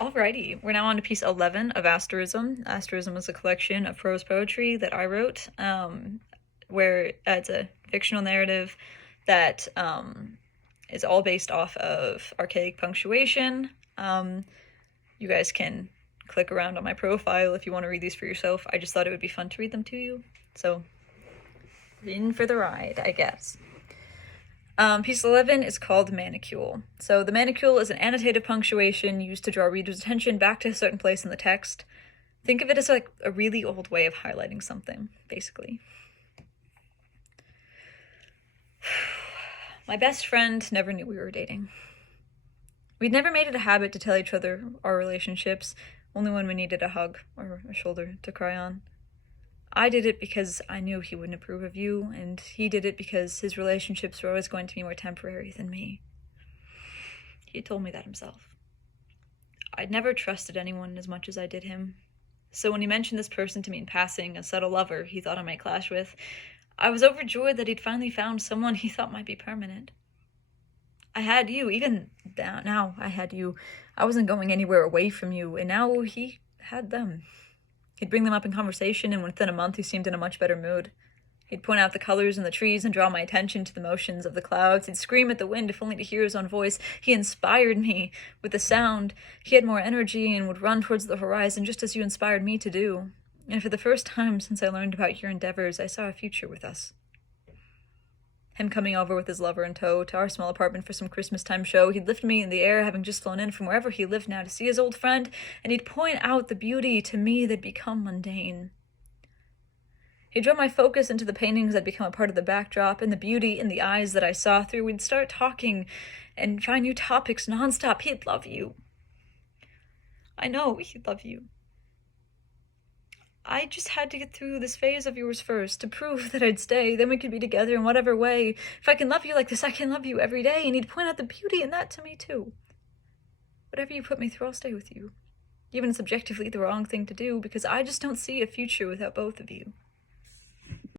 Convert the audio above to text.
Alrighty, we're now on to piece 11 of Asterism. Asterism is a collection of prose poetry that I wrote, where it's a fictional narrative that is all based off of archaic punctuation. You guys can click around on my profile if you want to read these for yourself. I just thought it would be fun to read them to you, so in for the ride, I guess. Piece 11 is called Manicule. So the Manicule is an annotative punctuation used to draw readers' attention back to a certain place in the text. Think of it as like a really old way of highlighting something, basically. My best friend never knew we were dating. We'd never made it a habit to tell each other our relationships, only when we needed a hug or a shoulder to cry on. I did it because I knew he wouldn't approve of you, and he did it because his relationships were always going to be more temporary than me. He told me that himself. I'd never trusted anyone as much as I did him. So when he mentioned this person to me in passing, a subtle lover he thought I might clash with, I was overjoyed that he'd finally found someone he thought might be permanent. I had you, even now I had you. I wasn't going anywhere away from you, and now he had them. He'd bring them up in conversation, and within a month he seemed in a much better mood. He'd point out the colors in the trees and draw my attention to the motions of the clouds. He'd scream at the wind if only to hear his own voice. He inspired me with the sound. He had more energy and would run towards the horizon just as you inspired me to do. And for the first time since I learned about your endeavors, I saw a future with us. Him coming over with his lover in tow to our small apartment for some Christmas time show. He'd lift me in the air, having just flown in from wherever he lived now to see his old friend, and he'd point out the beauty to me that'd become mundane. He'd draw my focus into the paintings that'd become a part of the backdrop, and the beauty in the eyes that I saw through. We'd start talking and try new topics nonstop. He'd love you. I know he'd love you. I just had to get through this phase of yours first to prove that I'd stay. Then we could be together in whatever way. If I can love you like this, I can love you every day. And he'd point out the beauty in that to me too. Whatever you put me through, I'll stay with you. Even it's objectively the wrong thing to do, because I just don't see a future without both of you.